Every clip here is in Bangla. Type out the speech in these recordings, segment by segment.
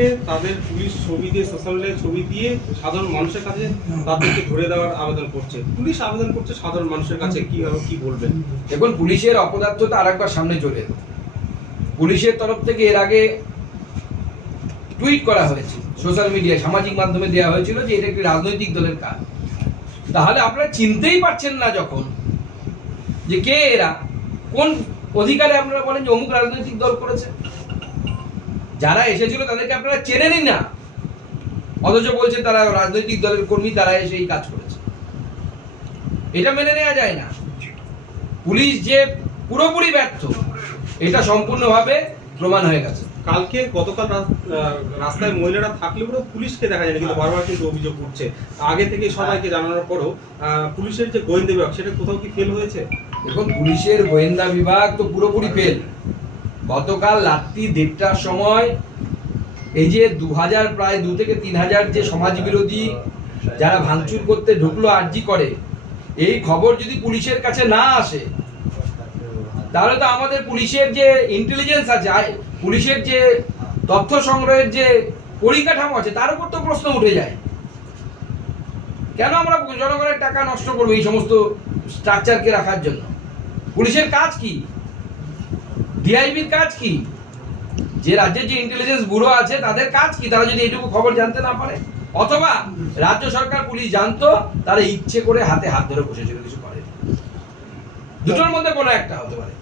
হচ্ছে তাদের পুলিশ ছবি দিয়ে সোশ্যাল মিডিয়ায় ছবি দিয়ে সাধারণ মানুষের কাছে তাদেরকে ধরে দেওয়ার আবেদন করছে। পুলিশ আবেদন করছে সাধারণ মানুষের কাছে, কি বলবেন? দেখুন, পুলিশের অপদার্থতা আরেকবার সামনে চলে এলো। পুলিশের তরফ থেকে এর আগে টুইট করা হয়েছে, সোশ্যাল মিডিয়ায় সামাজিক মাধ্যমে দেওয়া হয়েছিল যে এটা একটি রাজনৈতিক দলের কাজ। তাহলে আপনারা চিনতেই পারছেন না যখন যে কে এরা, কোন অধিকারে আপনারা বলেন যে অমুক রাজনৈতিক দল করেছে? যারা এসেছিল তাদেরকে আপনারা চেনেনই না, অথচ বলছেন তারা রাজনৈতিক দলের কর্মী, তারা এসে এই কাজ করেছে। এটা মেনে নেওয়া যায় না। পুলিশ যে পুরোপুরি ব্যর্থ এটা সম্পূর্ণভাবে প্রমাণ হয়ে গেছে। গতকাল রাস্তায় মহিলারা থাকলে পুরো পুলিশকে দেখা যায়, কিন্তু বারবার কিন্তু অভিযোগ করছে। আগে থেকে সবাইকে জানানোর পরও পুলিশের যে গোয়েন্দা বিভাগ সেটা কোথাও কি ফেল হয়েছে? দেখুন, পুলিশের গোয়েন্দা বিভাগ তো পুরোপুরি ফেল। গতকাল রাত্রি 1:30টার সময় এই যে প্রায় 2 থেকে 3,000 যে সমাজ বিরোধী যারা ভাঙচুর করতে ঢুকলো আরজি করে, এই খবর যদি পুলিশের কাছে না আসে তাহলে তো আমাদের পুলিশের যে ইন্টেলিজেন্স আছে, পুলিশের যে তথ্য সংগ্রহের যে পরিকাঠামো আছে তার উপর তো প্রশ্ন উঠে যায়। কেন আমরা জনগণের টাকা নষ্ট করবো এই সমস্ত স্ট্রাকচারকে রাখার জন্য? পুলিশের কাজ কি? ডিআইবির কাজ কি? যে রাজ্যের যে ইন্টেলিজেন্স ব্যুরো আছে তাদের কাজ কি? তারা যদি এইটুকু খবর জানতে না পারে, অথবা রাজ্য সরকার পুলিশ জানতো, তারা ইচ্ছে করে হাতে হাত ধরে বসেছিল, কিছু করে। দুটোর মধ্যে কোনো একটা হতে পারে।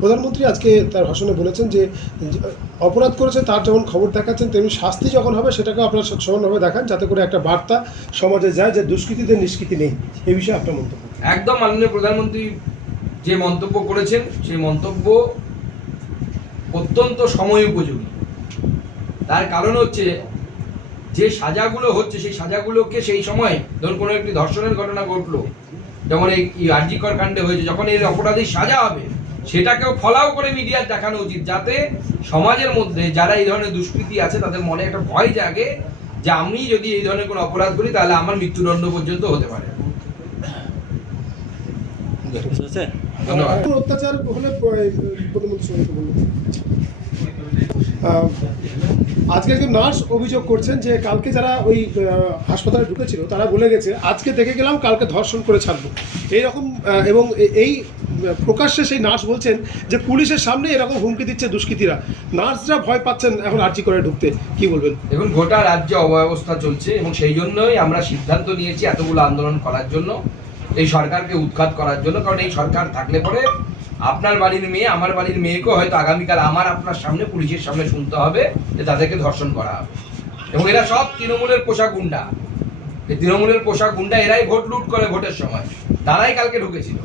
প্রধানমন্ত্রী আজকে তার ভাষণে বলেছেন যে অপরাধ করেছে তার যেমন খবর দেখাচ্ছেন, তেমনি শাস্তি যখন হবে সেটাকে আপনারা সমানভাবে দেখান, যাতে করে একটা বার্তা সমাজে যায় যে দুষ্কৃতীদের নিষ্কৃতি নেই। এই বিষয়ে আপনার মন্তব্য? একদম মাননীয় প্রধানমন্ত্রী যে মন্তব্য করেছেন সেই মন্তব্য অত্যন্ত সময় উপযোগী। তার কারণ হচ্ছে যে সাজাগুলো হচ্ছে সেই সাজাগুলোকে সেই সময়, ধরুন কোনো একটি ধর্ষণের ঘটনা ঘটলো, যেমন এই আরজি কর কাণ্ডে হয়েছে, যখন এই অপরাধীর সাজা হবে সেটাকেও ফলাও করে মিডিয়ার দেখানো উচিত, যাতে সমাজের মধ্যে যারা এই ধরনের দুষ্কৃতী আছে তাদের মনে একটা ভয় জাগে যে আমি যদি এই ধরনের কোনো অপরাধ করি তাহলে আমার মৃত্যুদণ্ড পর্যন্ত হতে পারে। অত্যাচার হলে আজকে একজন নার্স অভিযোগ করছেন যে কালকে যারা ওই হাসপাতালে ঢুকেছিল তারা বলে গেছে আজকে দেখে গেলাম কালকে ধর্ষণ করে ছাড়বো এইরকম, এবং এই প্রকাশ্যে সেই নার্স বলছেন যে পুলিশের সামনে এরকম হুমকি দিচ্ছে দুষ্কৃতীরা। নার্সরা ভয় পাচ্ছেন এখন আরজি করে ঢুকতে, কি বলবেন? দেখুন, গোটা রাজ্যে অব্যবস্থা চলছে এবং সেই জন্যই আমরা সিদ্ধান্ত নিয়েছি এতগুলো আন্দোলন করার জন্য, এই সরকারকে উৎখাত করার জন্য। কারণ এই সরকার থাকলে পরে আপনার বাড়ির মেয়ে, আমার বাড়ির মেয়েকেও হয়তো আগামীকাল আমার আপনার সামনে, পুলিশের সামনে শুনতে হবে যে তাদেরকে ধর্ষণ করা হবে। এবং এরা সব তৃণমূলের পোষা গুন্ডা। এই তৃণমূলের পোষা গুন্ডা এরাই ভোট লুট করে ভোটের সময়, তারাই কালকে ঢুকেছিল।